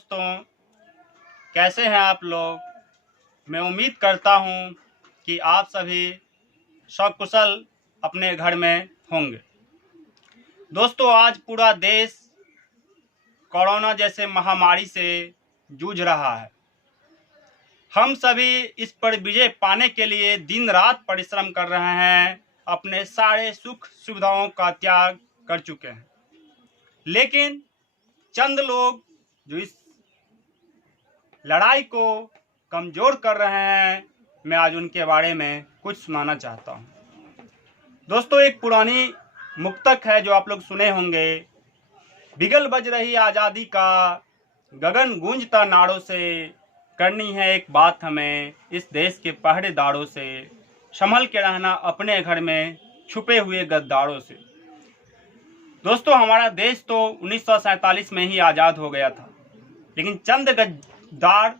दोस्तों, कैसे हैं आप लोग। मैं उम्मीद करता हूं कि आप सभी सकुशल अपने घर में होंगे। दोस्तों, आज पूरा देश कोरोना जैसे महामारी से जूझ रहा है। हम सभी इस पर विजय पाने के लिए दिन रात परिश्रम कर रहे हैं, अपने सारे सुख सुविधाओं का त्याग कर चुके हैं। लेकिन चंद लोग जो इस लड़ाई को कमज़ोर कर रहे हैं, मैं आज उनके बारे में कुछ सुनाना चाहता हूं। दोस्तों, एक पुरानी मुक्तक है जो आप लोग सुने होंगे। बिगल बज रही आज़ादी का, गगन गूंजता नाड़ों से, करनी है एक बात हमें इस देश के पहरेदारों से, संभल के रहना अपने घर में छुपे हुए गद्दारों से। दोस्तों, हमारा देश तो 1947 में ही आज़ाद हो गया था, लेकिन चंद गद्दार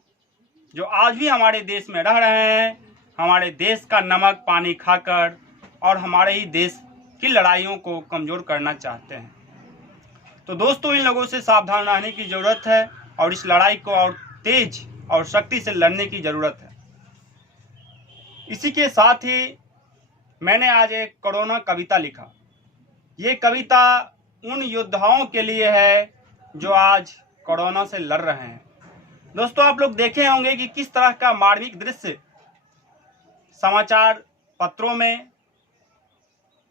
जो आज भी हमारे देश में रह रहे हैं, हमारे देश का नमक पानी खाकर और हमारे ही देश की लड़ाइयों को कमज़ोर करना चाहते हैं। तो दोस्तों, इन लोगों से सावधान रहने की ज़रूरत है और इस लड़ाई को और तेज और शक्ति से लड़ने की ज़रूरत है। इसी के साथ ही मैंने आज एक कोरोना कविता लिखा। ये कविता उन योद्धाओं के लिए है जो आज कोरोना से लड़ रहे हैं। दोस्तों, आप लोग देखे होंगे कि किस तरह का मार्मिक दृश्य समाचार पत्रों में,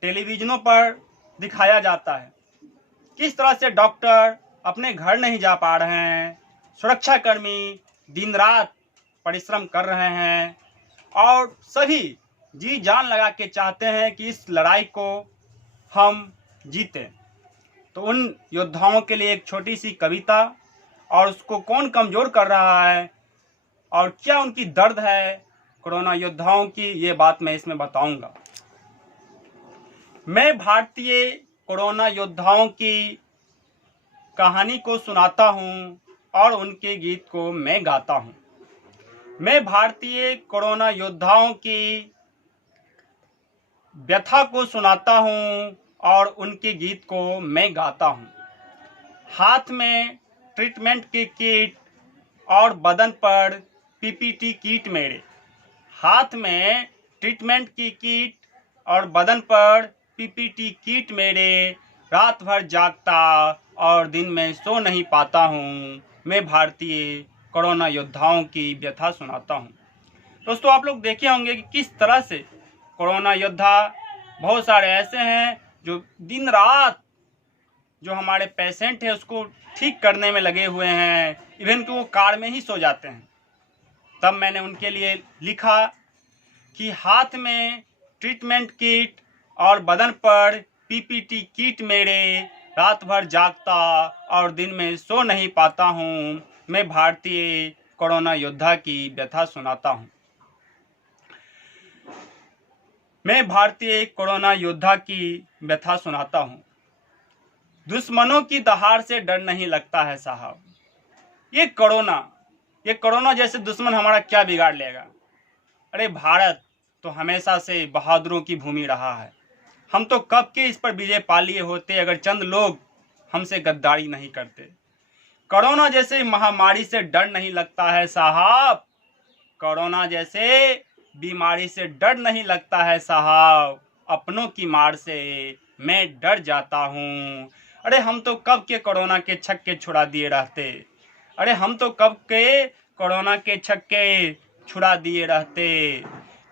टेलीविजनों पर दिखाया जाता है। किस तरह से डॉक्टर अपने घर नहीं जा पा रहे हैं, सुरक्षाकर्मी दिन रात परिश्रम कर रहे हैं और सभी जी जान लगा के चाहते हैं कि इस लड़ाई को हम जीतें। तो उन योद्धाओं के लिए एक छोटी सी कविता, और उसको कौन कमज़ोर कर रहा है और क्या उनकी दर्द है कोरोना योद्धाओं की, ये बात मैं इसमें बताऊंगा। मैं भारतीय कोरोना योद्धाओं की कहानी को सुनाता हूँ और उनके गीत को मैं गाता हूँ। मैं भारतीय कोरोना योद्धाओं की व्यथा को सुनाता हूँ और उनके गीत को मैं गाता हूँ। हाथ में ट्रीटमेंट की किट और बदन पर पीपीटी किट मेरे, हाथ में ट्रीटमेंट की किट और बदन पर पीपीटी किट मेरे, रात भर जागता और दिन में सो नहीं पाता हूँ। मैं भारतीय कोरोना योद्धाओं की व्यथा सुनाता हूँ। दोस्तों, आप लोग देखे होंगे कि किस तरह से कोरोना योद्धा बहुत सारे ऐसे हैं जो दिन रात जो हमारे पेशेंट है उसको ठीक करने में लगे हुए हैं, इवन कि वो कार में ही सो जाते हैं। तब मैंने उनके लिए लिखा कि हाथ में ट्रीटमेंट किट और बदन पर पीपीटी किट मेरे, रात भर जागता और दिन में सो नहीं पाता हूँ। मैं भारतीय कोरोना योद्धा की व्यथा सुनाता हूँ। मैं भारतीय कोरोना योद्धा की व्यथा सुनाता हूँ। दुश्मनों की दहाड़ से डर नहीं लगता है साहब। ये कोरोना जैसे दुश्मन हमारा क्या बिगाड़ लेगा। अरे, भारत तो हमेशा से बहादुरों की भूमि रहा है। हम तो कब के इस पर विजय पा लिए होते अगर चंद लोग हमसे गद्दारी नहीं करते। कोरोना जैसे महामारी से डर नहीं लगता है साहब। कोरोना जैसे बीमारी से डर नहीं लगता है साहब। अपनों की मार से मैं डर जाता हूँ। अरे, हम तो कब के कोरोना के छक्के छुड़ा दिए रहते। अरे, हम तो कब के कोरोना के छक्के छुड़ा दिए रहते।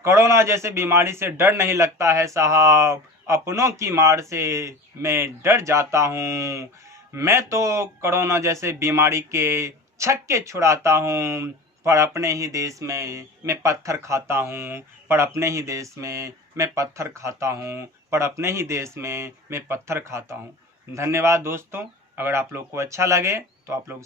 कोरोना जैसे बीमारी से डर नहीं लगता है साहब। अपनों की मार से मैं डर जाता हूँ। मैं तो कोरोना जैसे बीमारी के छक्के छुड़ाता हूँ, पर अपने ही देश में मैं पत्थर खाता हूँ। पर अपने ही देश में मैं पत्थर खाता हूँ। पर अपने ही देश में मैं पत्थर खाता हूँ। धन्यवाद दोस्तों। अगर आप लोग को अच्छा लगे तो आप लोग